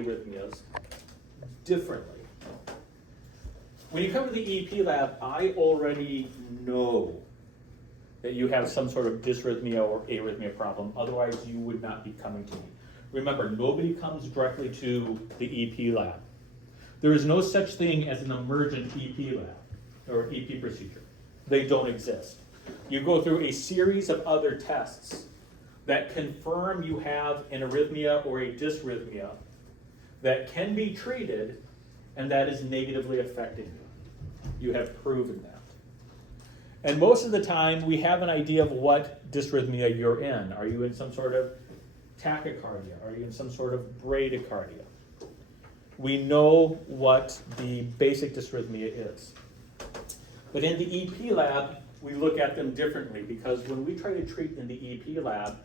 arrhythmias differently. When you come to the EP lab, I already know that you have some sort of dysrhythmia or arrhythmia problem, otherwise you would not be coming to me. Remember, nobody comes directly to the EP lab. There is no such thing as an emergent EP lab or EP procedure. They don't exist. You go through a series of other tests that confirm you have an arrhythmia or a dysrhythmia that can be treated and that is negatively affecting you. You have proven that. And most of the time, we have an idea of what dysrhythmia you're in. Are you in some sort of tachycardia? Are you in some sort of bradycardia? We know what the basic dysrhythmia is. But in the EP lab, we look at them differently because when we try to treat in the EP lab,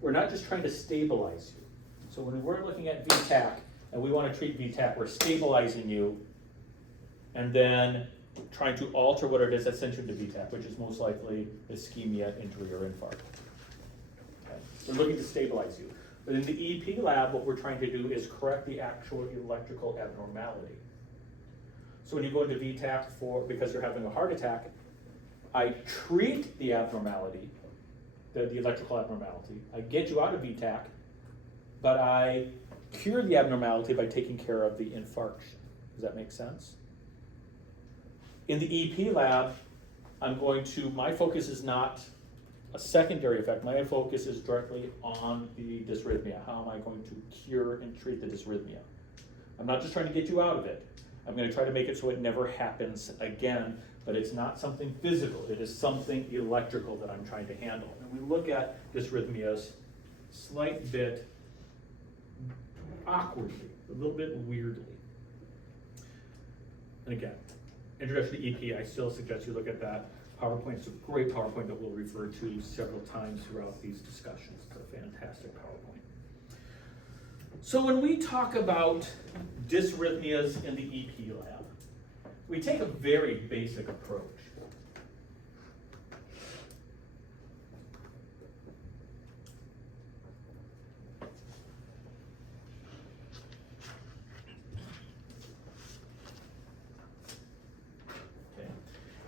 we're not just trying to stabilize you. So when we're looking at VTAC and we want to treat VTAC, we're stabilizing you and then trying to alter what it is that sent you to VTAC, which is most likely ischemia, injury, or infarct. Okay. We're looking to stabilize you. But in the EP lab, what we're trying to do is correct the actual electrical abnormality. So when you go into VTAC because you're having a heart attack, I treat the abnormality, the electrical abnormality. I get you out of VTAC, but I cure the abnormality by taking care of the infarction. Does that make sense? In the EP lab, my focus is not a secondary effect. My focus is directly on the dysrhythmia. How am I going to cure and treat the dysrhythmia? I'm not just trying to get you out of it. I'm going to try to make it so it never happens again, but it's not something physical. It is something electrical that I'm trying to handle. And we look at dysrhythmias slight bit awkwardly, a little bit weirdly. And again, Introduction to EP, I still suggest you look at that PowerPoint. It's a great PowerPoint that we'll refer to several times throughout these discussions. It's a fantastic PowerPoint. So when we talk about dysrhythmias in the EP lab, we take a very basic approach.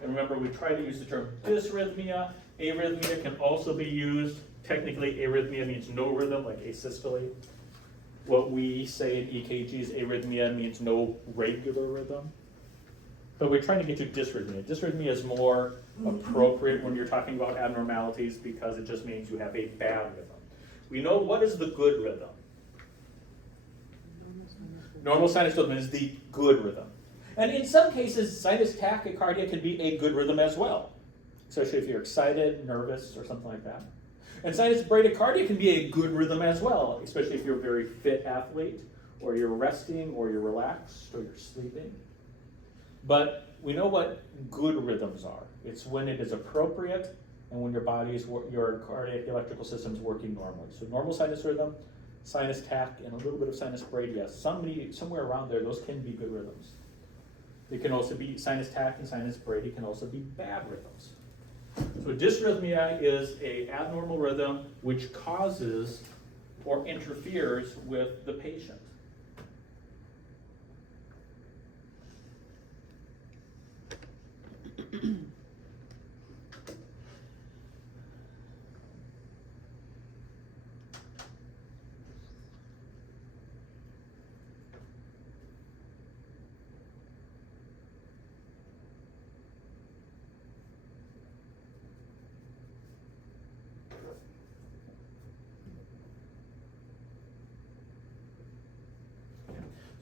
And remember, we try to use the term dysrhythmia. Arrhythmia can also be used. Technically, arrhythmia means no rhythm, like asystole. What we say in EKG is arrhythmia means no regular rhythm. But we're trying to get to dysrhythmia. Dysrhythmia is more appropriate when you're talking about abnormalities because it just means you have a bad rhythm. We know what is the good rhythm. Normal sinus rhythm is the good rhythm. And in some cases, sinus tachycardia can be a good rhythm as well, especially if you're excited, nervous, or something like that. And sinus bradycardia can be a good rhythm as well, especially if you're a very fit athlete, or you're resting, or you're relaxed, or you're sleeping. But we know what good rhythms are. It's when it is appropriate and when your cardiac electrical system is working normally. So normal sinus rhythm, sinus tach, and a little bit of sinus bradyas. Somewhere around there, those can be good rhythms. It can also be sinus tach and sinus brady can also be bad rhythms. So dysrhythmia is an abnormal rhythm which causes or interferes with the patient.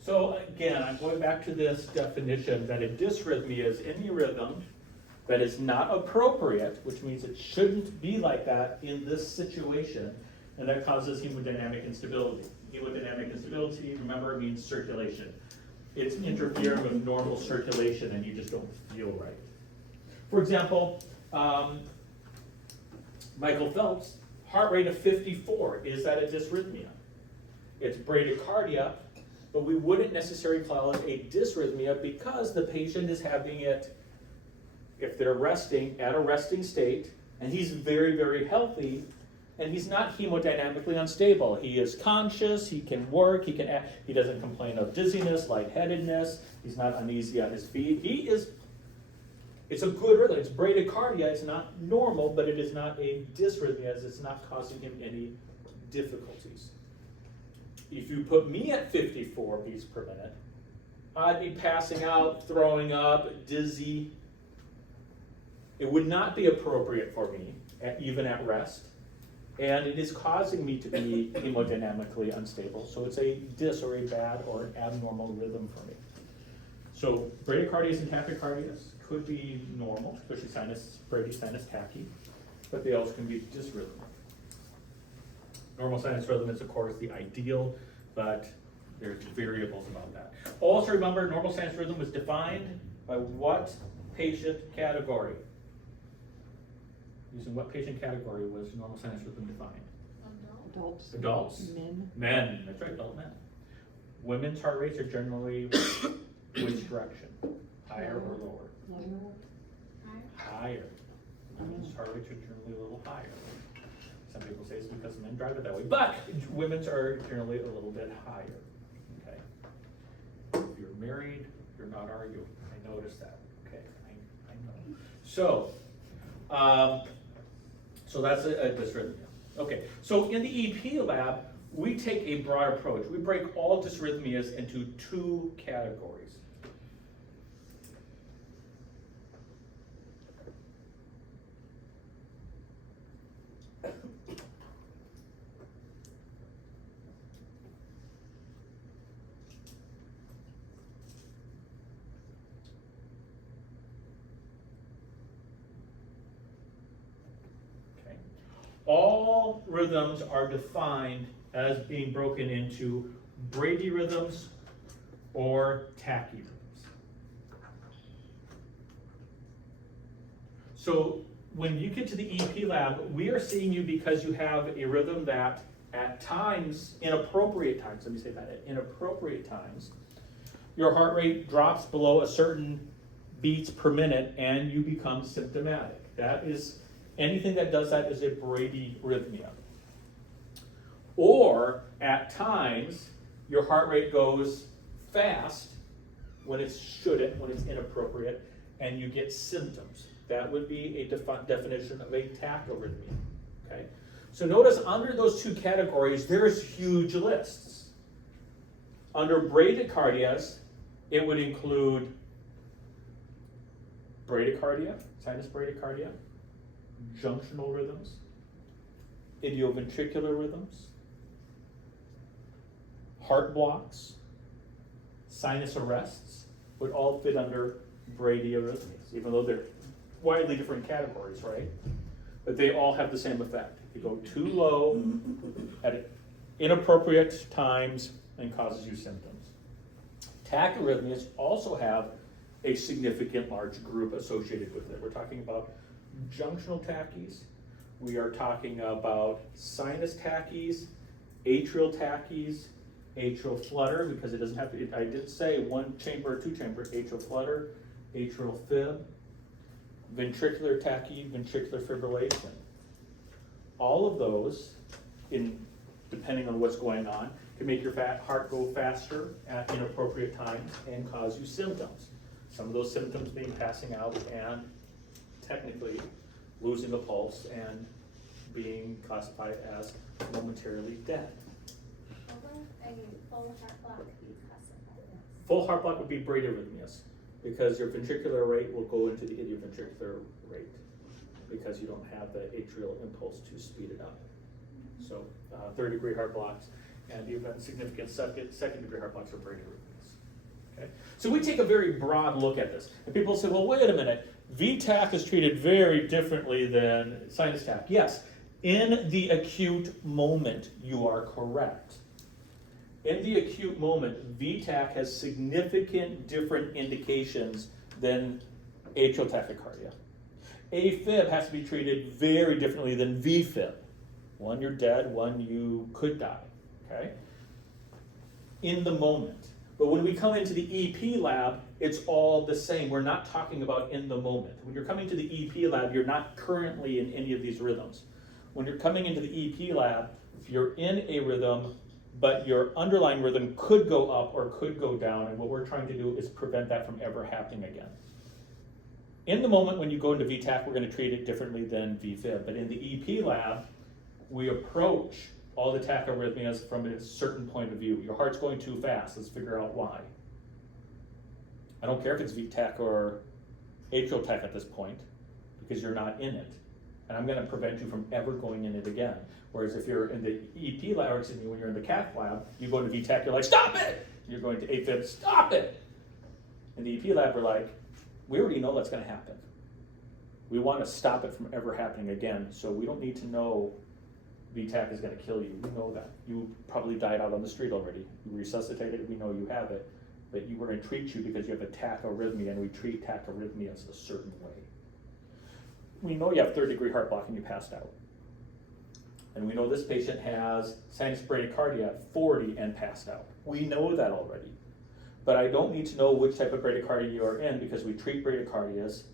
So again, I'm going back to this definition that a dysrhythmia is any rhythm that is not appropriate, which means it shouldn't be like that in this situation, and that causes hemodynamic instability. Hemodynamic instability, remember, means circulation. It's interfering with normal circulation and you just don't feel right. For example, Michael Phelps, heart rate of 54, is that a dysrhythmia? It's bradycardia, but we wouldn't necessarily call it a dysrhythmia because the patient is having it, if they're resting, at a resting state, and he's very, very healthy, and he's not hemodynamically unstable. He is conscious, he can work, he doesn't complain of dizziness, lightheadedness, he's not uneasy on his feet. It's a good rhythm. It's bradycardia. It's not normal, but it is not a dysrhythmia, as it's not causing him any difficulties. If you put me at 54 beats per minute, I'd be passing out, throwing up, dizzy. It would not be appropriate for me, even at rest. And it is causing me to be hemodynamically unstable. So it's a dys or a bad or an abnormal rhythm for me. So bradycardias and tachycardias could be normal, especially bradysinus tachy, but they also can be dysrhythmic. Normal sinus rhythm is, of course, the ideal, but there's variables about that. Also remember, normal sinus rhythm was defined by what patient category? Using what patient category was normal sinus rhythm defined? Adults. Adults? Men. That's right, adult men. Women's heart rates are generally which direction? Higher or lower? Higher. Women's heart rates are generally a little higher. Some people say it's because men drive it that way, but women's are generally a little bit higher. Okay. If you're married, you're not arguing. I noticed that. Okay, I know. So that's a dysrhythmia. Okay, so in the EP lab, we take a broad approach. We break all dysrhythmias into two categories. All rhythms are defined as being broken into bradyrhythms or tachyrhythms. So when you get to the EP lab, we are seeing you because you have a rhythm that at times, inappropriate times, let me say that, at inappropriate times, your heart rate drops below a certain beats per minute and you become symptomatic. That is, anything that does that is a bradyrhythmia. Or at times, your heart rate goes fast when it shouldn't, when it's inappropriate, and you get symptoms. That would be a definition of a tachyarrhythmia. Okay? So notice under those two categories, there's huge lists. Under bradycardias, it would include bradycardia, sinus bradycardia, junctional rhythms, idioventricular rhythms, heart blocks, sinus arrests would all fit under bradyarrhythmias, even though they're widely different categories, right? But they all have the same effect. You go too low at inappropriate times and causes you symptoms. Tachyarrhythmias also have a significant large group associated with it. We're talking about junctional tachys. We are talking about sinus tachys, atrial tachys, atrial flutter, because it doesn't have to, I did say one chamber or two chamber, atrial flutter, atrial fib, ventricular tachy, ventricular fibrillation. All of those, depending on what's going on, can make your heart go faster at inappropriate times and cause you symptoms. Some of those symptoms being passing out and technically losing the pulse and being classified as momentarily dead. What would a full heart block be classified as? Full heart block would be bradyarrhythmias, because your ventricular rate will go into the idioventricular rate because you don't have the atrial impulse to speed it up. So third-degree heart blocks and even significant second-degree heart blocks are bradyarrhythmias. Okay? So we take a very broad look at this. And people say, well, wait a minute, VTach is treated very differently than sinus tach. Yes, in the acute moment, you are correct. In the acute moment, VTach has significant different indications than atrial tachycardia. AFib has to be treated very differently than VFib. One, you're dead, one, you could die, okay? In the moment. But when we come into the EP lab, it's all the same. We're not talking about in the moment. When you're coming to the EP lab, you're not currently in any of these rhythms. when you're coming into the EP lab, you're in a rhythm, but your underlying rhythm could go up or could go down, and what we're trying to do is prevent that from ever happening again. In the moment when you go into VTAC, we're going to treat it differently than VFib, but in the EP lab, we approach all the tachyarrhythmias from a certain point of view. Your heart's going too fast, let's figure out why. I don't care if it's VTAC or atrial tach at this point, because you're not in it. And I'm going to prevent you from ever going in it again. Whereas if you're in the EP lab, or excuse me, when you're in the cath lab, you go to VTAC, you're like, stop it! You're going to AFib, stop it! In the EP lab, we're like, we already know that's going to happen. We want to stop it from ever happening again, so we don't need to know VTAC is going to kill you. We know that. You probably died out on the street already. You resuscitated, we know you have it, but we're going to treat you because you have a tachyarrhythmia, and we treat tachyarrhythmias a certain way. We know you have third-degree heart block and you passed out. And we know this patient has sinus bradycardia at 40 and passed out. We know that already. But I don't need to know which type of bradycardia you are in, because we treat bradycardias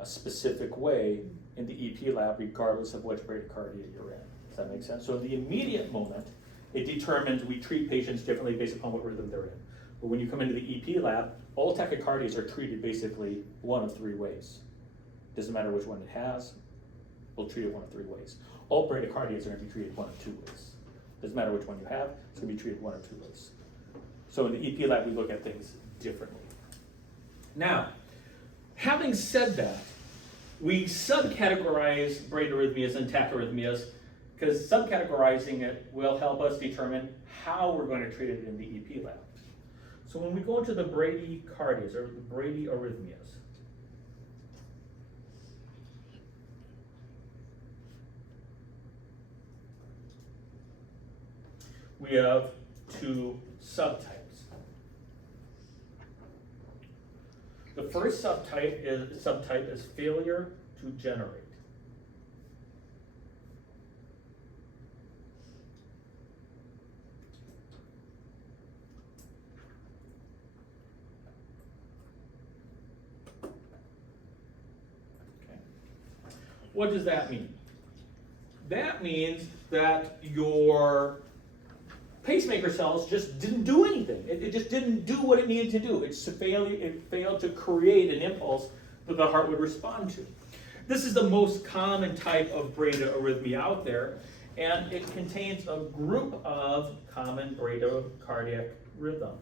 a specific way in the EP lab regardless of which bradycardia you're in. Does that make sense? So in the immediate moment, it determines we treat patients differently based upon what rhythm they're in. But when you come into the EP lab, all tachycardias are treated basically one of three ways. Doesn't matter which one it has, we'll treat it one of three ways. All bradycardias are going to be treated one of two ways. Doesn't matter which one you have, it's going to be treated one of two ways. So in the EP lab, we look at things differently. Now, having said that, we subcategorize bradyarrhythmias and tachyarrhythmias, because subcategorizing it will help us determine how we're going to treat it in the EP lab. So when we go into the bradycardias, or the bradyarrhythmias, we have two subtypes. The first subtype is failure to generate. Okay. What does that mean? That means that your pacemaker cells just didn't do anything. It just didn't do what it needed to do. It failed to create an impulse that the heart would respond to. This is the most common type of bradyarrhythmia out there, and it contains a group of common bradycardic rhythms.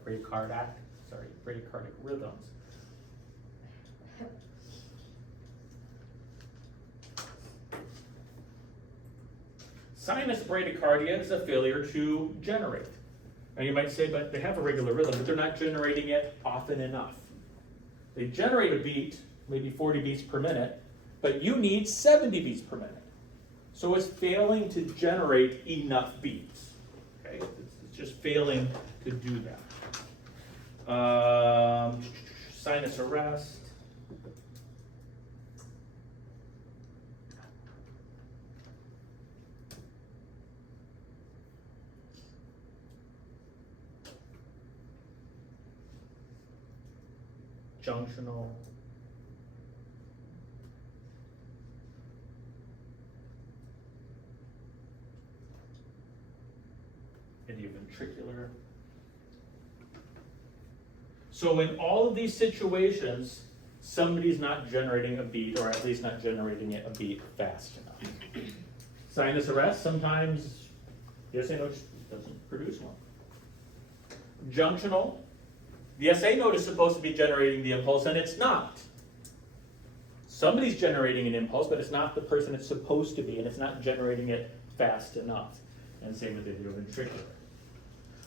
Sinus bradycardia is a failure to generate. Now you might say, but they have a regular rhythm, but they're not generating it often enough. They generate a beat, maybe 40 beats per minute, but you need 70 beats per minute. So it's failing to generate enough beats. Okay, it's just failing to do that. Sinus arrest. Junctional. Idioventricular. So in all of these situations, somebody's not generating a beat, or at least not generating it a beat fast enough. Sinus arrest, sometimes the SA node doesn't produce one. Junctional. The SA node is supposed to be generating the impulse, and it's not. Somebody's generating an impulse, but it's not the person it's supposed to be, and it's not generating it fast enough. And same with the idioventricular.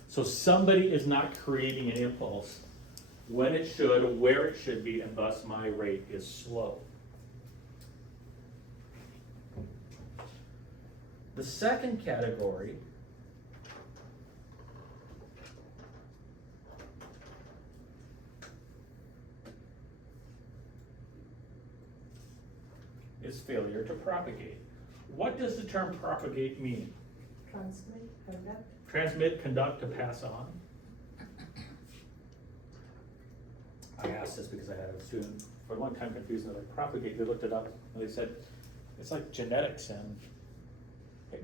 So somebody is not creating an impulse when it should, where it should be, and thus my rate is slow. The second category is failure to propagate. What does the term propagate mean? Transmit, conduct. Transmit, conduct, to pass on. I asked this because I had a student for a long time confused. They're like, propagate. They looked it up and they said, it's like genetics and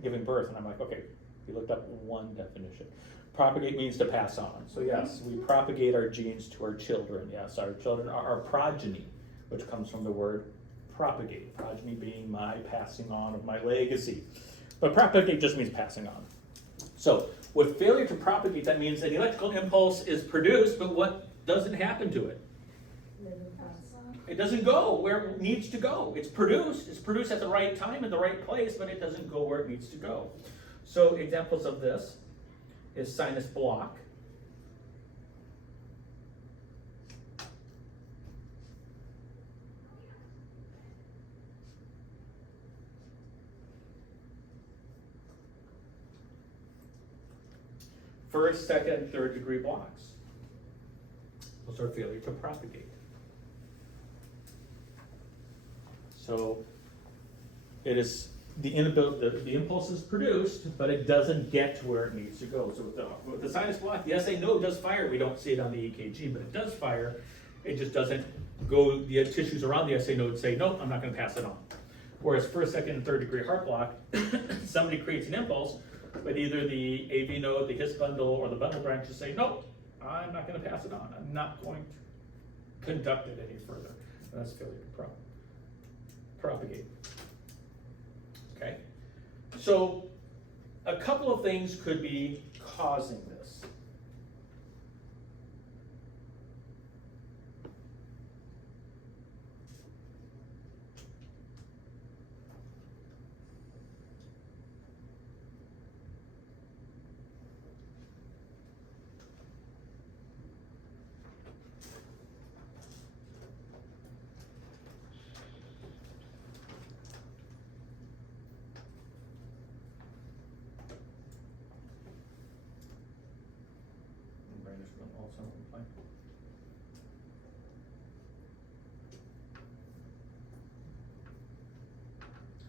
giving birth, and I'm like, okay, we looked up one definition. Propagate means to pass on. So yes, we propagate our genes to our children. Yes, our children are our progeny, which comes from the word propagate. Progeny being my passing on of my legacy. But propagate just means passing on. So with failure to propagate, that means an electrical impulse is produced, but what doesn't happen to it? It doesn't go where it needs to go. It's produced at the right time in the right place, but it doesn't go where it needs to go. So examples of this is sinus block. First, second, and third degree blocks. Those are failure to propagate. So it is the inability, the impulse is produced, but it doesn't get to where it needs to go. So with the sinus block, the SA node does fire. We don't see it on the EKG, but it does fire. It just doesn't go, the tissues around the SA node say, nope, I'm not going to pass it on. Whereas first, second, and third degree heart block, somebody creates an impulse, but either the AV node, the His bundle, or the bundle branches say, nope, I'm not going to pass it on. I'm not going to conduct it any further. And that's failure to propagate. Okay? So a couple of things could be causing this.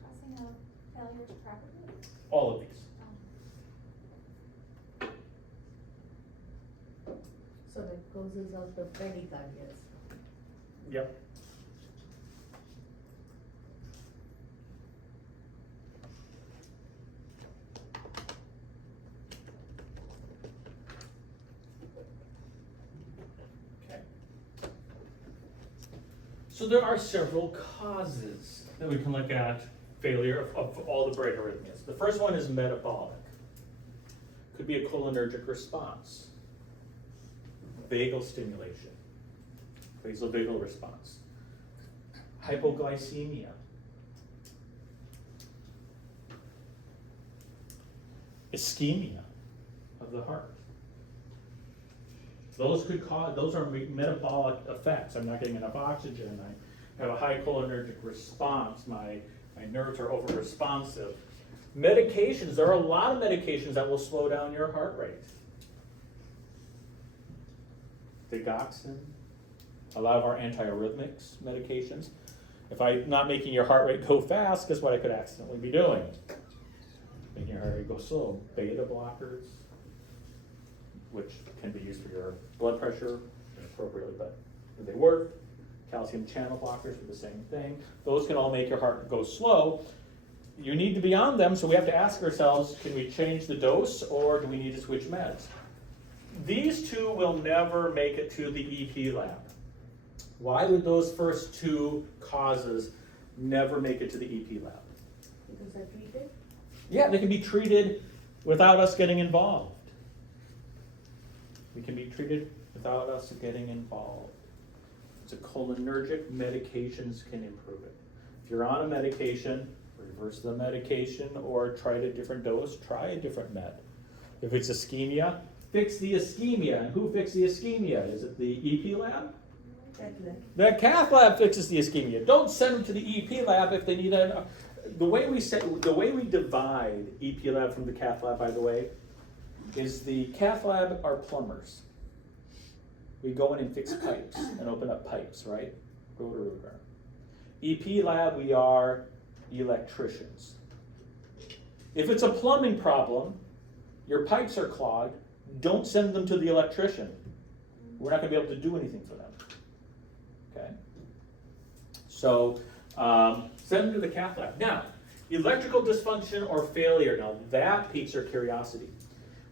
Causing a failure to propagate? All of these. So that causes of the bradycardias. Yep. Okay. So there are several causes that we can look at failure of all the bradyarrhythmias. The first one is metabolic. Could be a cholinergic response, vagal stimulation, vasovagal response, hypoglycemia, ischemia of the heart. Those could cause, those are metabolic effects. I'm not getting enough oxygen. I have a high cholinergic response. My nerves are over responsive. Medications, there are a lot of medications that will slow down your heart rate. Digoxin, a lot of our antiarrhythmics medications. If I'm not making your heart rate go fast, guess what I could accidentally be doing? Making your heart rate go slow. Beta blockers, which can be used for your blood pressure inappropriately, but they work. Calcium channel blockers do the same thing. Those can all make your heart go slow. You need to be on them, so we have to ask ourselves, can we change the dose or do we need to switch meds? These two will never make it to the EP lab. Why would those first two causes never make it to the EP lab? Because they're treated? Yeah, they can be treated without us getting involved. We can be treated without us getting involved. It's a cholinergic, medications can improve it. If you're on a medication, reverse the medication or try a different dose, try a different med. If it's ischemia, fix the ischemia. And who fixed the ischemia? Is it the EP lab? The cath lab fixes the ischemia. Don't send them to the EP lab if they need a. The way we divide EP lab from the cath lab, by the way, is the cath lab are plumbers. We go in and fix pipes and open up pipes, right? Rotor. EP lab, we are electricians. If it's a plumbing problem, your pipes are clogged, don't send them to the electrician. We're not going to be able to do anything for them. Okay? So, send them to the cath lab. Now, Electrical dysfunction or failure, now that piques your curiosity.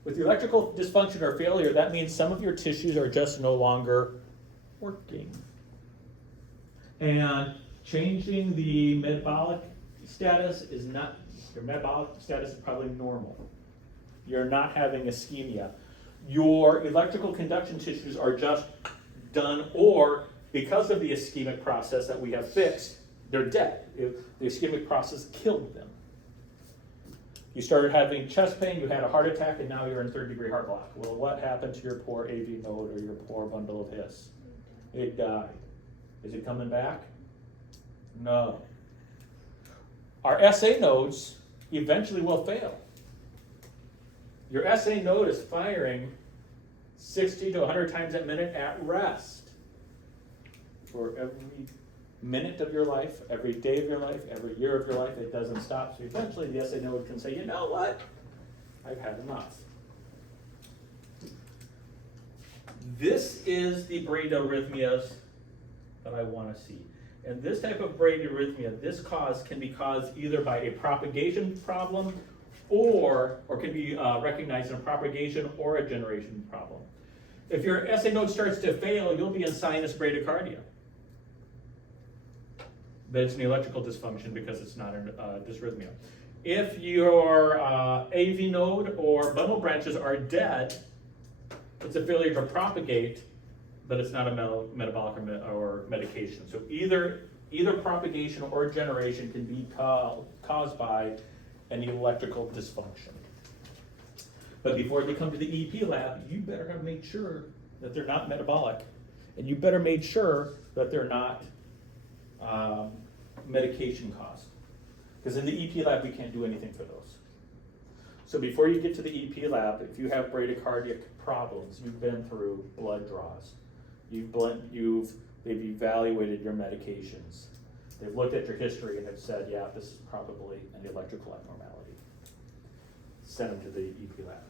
With electrical dysfunction or failure, that means some of your tissues are just no longer working. And changing the metabolic status is not, your metabolic status is probably normal. You're not having ischemia. Your electrical conduction tissues are just done, or because of the ischemic process that we have fixed, they're dead. The ischemic process killed them. You started having chest pain, you had a heart attack, and now you're in third-degree heart block. Well, what happened to your poor AV node or your poor bundle of His? It died. Is it coming back? No. Our SA nodes eventually will fail. Your SA node is firing 60 to 100 times a minute at rest. For every minute of your life, every day of your life, every year of your life, it doesn't stop. So eventually the SA node can say, you know what? I've had enough. This is the bradyarrhythmias that I want to see. And this type of bradyarrhythmia, this cause can be caused either by a propagation problem or can be recognized in a propagation or a generation problem. If your SA node starts to fail, you'll be in sinus bradycardia. But it's an electrical dysfunction because it's not a dysrhythmia. If your AV node or bundle branches are dead, it's a failure to propagate, but it's not a metabolic or medication. So either propagation or generation can be caused by an electrical dysfunction. But before you come to the EP lab, you better have made sure that they're not metabolic, and you better make sure that they're not medication caused. Because in the EP lab, we can't do anything for those. So before you get to the EP lab, if you have bradycardic problems, you've been through blood draws, they've evaluated your medications, they've looked at your history and have said, yeah, this is probably an electrical abnormality. Send them to the EP lab.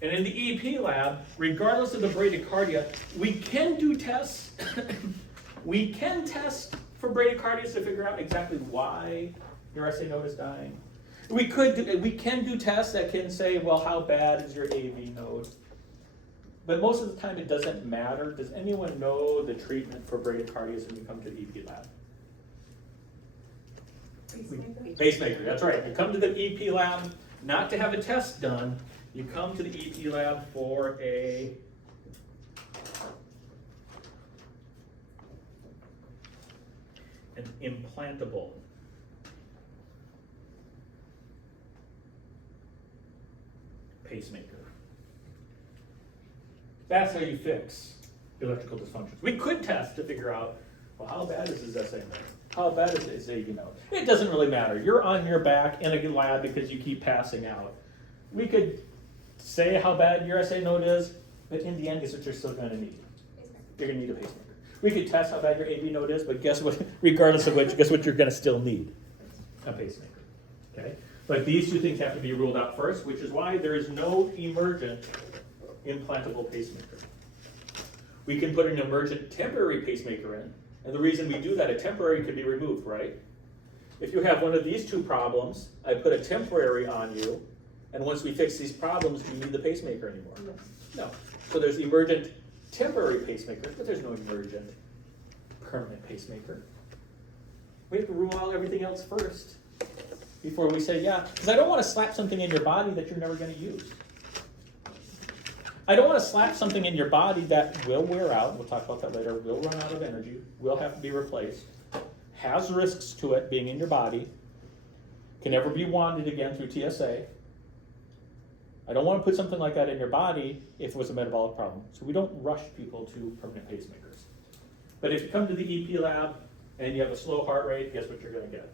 And in the EP lab, regardless of the bradycardia, we can do tests. We can test for bradycardia to figure out exactly why your SA node is dying. We can do tests that can say, well, how bad is your AV node? But most of the time it doesn't matter. Does anyone know the treatment for bradycardia when you come to the EP lab? Pacemaker, that's right. You come to the EP lab not to have a test done. You come to the EP lab for an implantable pacemaker. That's how you fix electrical dysfunctions. We could test to figure out, well, how bad is his SA node? How bad is his AV node? It doesn't really matter. You're on your back in a lab because you keep passing out. We could say how bad your SA node is, but in the end, guess what you're still going to need? You're going to need a pacemaker. We could test how bad your AV node is, but guess what? Regardless of which, guess what you're going to still need? A pacemaker. Okay? But these two things have to be ruled out first, which is why there is no emergent implantable pacemaker. We can put an emergent temporary pacemaker in, and the reason we do that, a temporary could be removed, right? If you have one of these two problems, I put a temporary on you, and once we fix these problems, do you need the pacemaker anymore? No. So there's emergent temporary pacemakers, but there's no emergent permanent pacemaker. We have to rule out everything else first before we say, yeah, because I don't want to slap something in your body that you're never going to use. I don't want to slap something in your body that will wear out, we'll talk about that later, will run out of energy, will have to be replaced, has risks to it being in your body, can never be wanted again through TSA. I don't want to put something like that in your body if it was a metabolic problem. So we don't rush people to permanent pacemakers. But if you come to the EP lab and you have a slow heart rate, guess what you're going to get?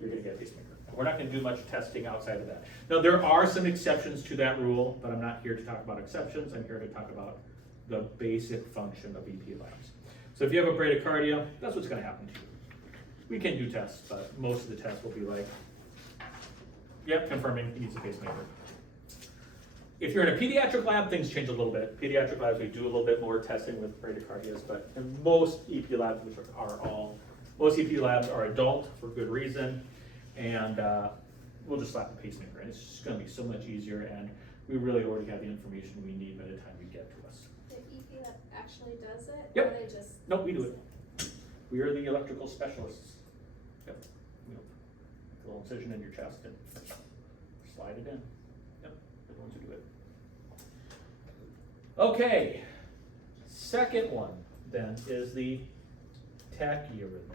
You're going to get a pacemaker. And we're not going to do much testing outside of that. Now, there are some exceptions to that rule, but I'm not here to talk about exceptions. I'm here to talk about the basic function of EP labs. So if you have a bradycardia, that's what's going to happen to you. We can do tests, but most of the tests will be like, yep, confirming he needs a pacemaker. If you're in a pediatric lab, things change a little bit. Pediatric labs, we do a little bit more testing with bradycardias, but in most EP labs, which are all, most EP labs are adult for good reason, and we'll just slap the pacemaker in. It's just gonna be so much easier, and we really already have the information we need by the time you get to us. The EP that actually does it? Yep. Or they just? Nope, we do it. We are the electrical specialists. Yep. We'll put a little incision in your chest and slide it in. Yep, they're the ones who do it. Okay, second one then is the tachyarrhythmias.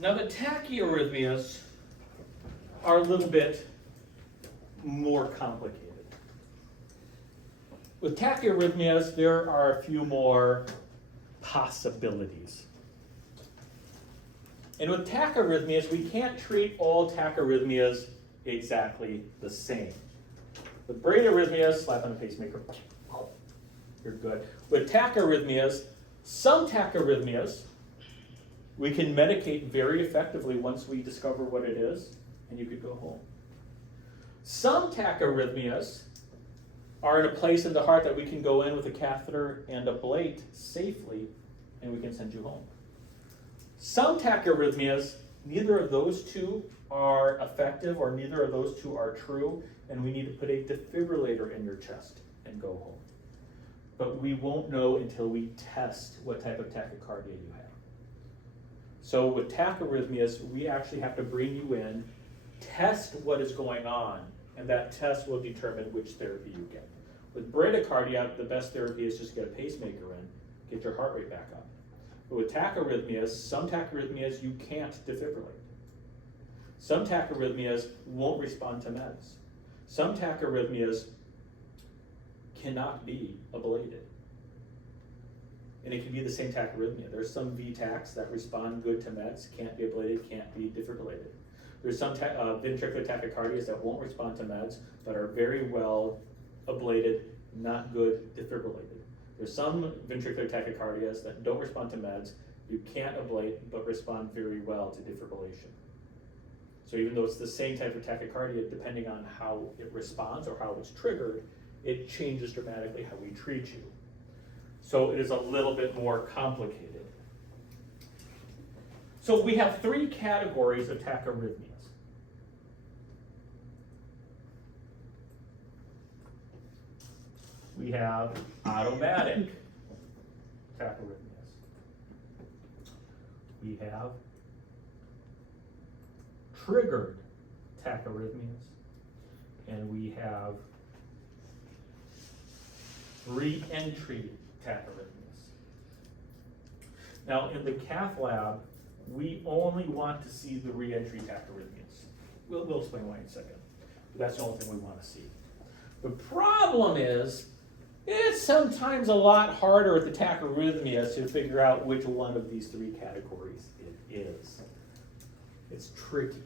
Now the tachyarrhythmias are a little bit more complicated. With tachyarrhythmias, there are a few more possibilities. And with tachyarrhythmias, we can't treat all tachyarrhythmias exactly the same. With bradyarrhythmias, slap on a pacemaker, you're good. With tachyarrhythmias, some tachyarrhythmias, we can medicate very effectively once we discover what it is, and you could go home. Some tachyarrhythmias are in a place in the heart that we can go in with a catheter and ablate safely, and we can send you home. Some tachyarrhythmias, neither of those two are effective, or neither of those two are true, and we need to put a defibrillator in your chest and go home. But we won't know until we test what type of tachycardia you have. So with tachyarrhythmias, we actually have to bring you in, test what is going on, and that test will determine which therapy you get. With bradycardia, the best therapy is just get a pacemaker in, get your heart rate back up. But with tachyarrhythmias, some tachyarrhythmias you can't defibrillate. Some tachyarrhythmias won't respond to meds. Some tachyarrhythmias cannot be ablated. And it can be the same tachyarrhythmia. There's some VTACs that respond good to meds, can't be ablated, can't be defibrillated. There's some ventricular tachycardias that won't respond to meds, but are very well ablated, not good defibrillated. There's some ventricular tachycardias that don't respond to meds, you can't ablate, but respond very well to defibrillation. So even though it's the same type of tachycardia, depending on how it responds or how it's triggered, it changes dramatically how we treat you. So it is a little bit more complicated. So we have three categories of tachyarrhythmias. We have automatic tachyarrhythmias. We have triggered tachyarrhythmias. And we have re-entry tachyarrhythmias. Now in the cath lab, we only want to see the re-entry tachyarrhythmias. We'll explain why in a second. But that's the only thing we want to see. The problem is, it's sometimes a lot harder with the tachyarrhythmias to figure out which one of these three categories it is. It's tricky.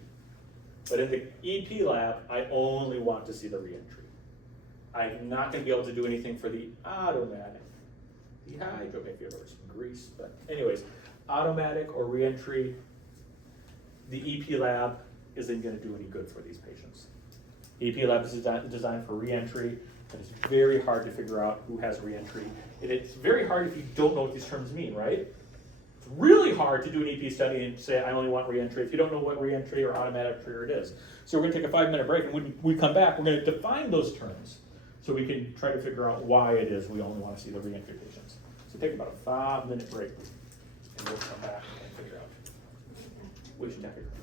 But in the EP lab, I only want to see the re-entry. I'm not going to be able to do anything for the automatic. Dehydro, maybe over some grease, but anyways, automatic or re-entry, the EP lab isn't going to do any good for these patients. EP lab is designed for re-entry, and it's very hard to figure out who has re-entry. And it's very hard if you don't know what these terms mean, right? It's really hard to do an EP study and say, I only want re-entry, if you don't know what re-entry or automatic trigger it is. So we're going to take a 5-minute break, and when we come back, we're going to define those terms so we can try to figure out why it is we only want to see the re-entry patients. So take about a 5-minute break, and we'll come back and figure out which tachycardia.